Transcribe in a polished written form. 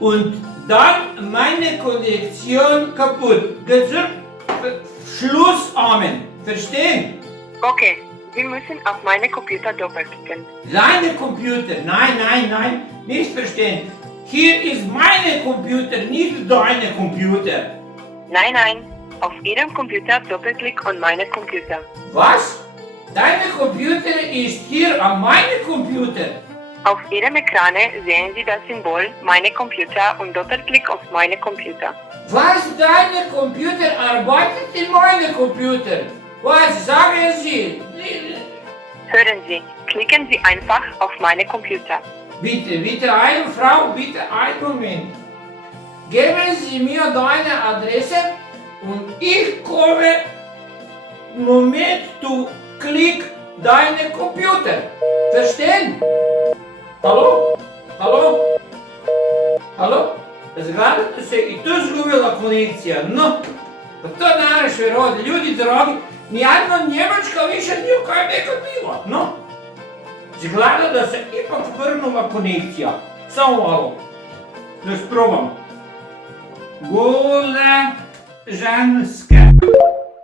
und dann meine Konnektion kaputt. Schluss, Amen. Verstehen? Okay, Sie müssen auf meinen Computer doppelklicken. Deine Computer. Nein. Nicht verstehen. Hier ist meine Computer, nicht deine Computer. Nein, auf Ihrem Computer Doppelklick on meinen Computer. Was? Deine Computer ist hier an meinem Computer. Auf Ihrem Ekran sehen Sie das Symbol Meine Computer und Doppelklick auf meinen Computer. Was? Deine Computer arbeitet in meinem Computer? Was sagen Sie? Hören Sie, klicken Sie einfach auf meinen Computer. Bitte, eine Frau, bitte einen Moment. Geben Sie mir deine Adresse und ich komme. Moment, du klick deine Computer. Verstehen? Алло? Згадате се и ту згубила конекција, но то нараш веројатно, људи драги, нијадна Немачка више ни кај нека била, но изгледа да се ипак врнува конекција. Само мало. Да спробам. Голе женска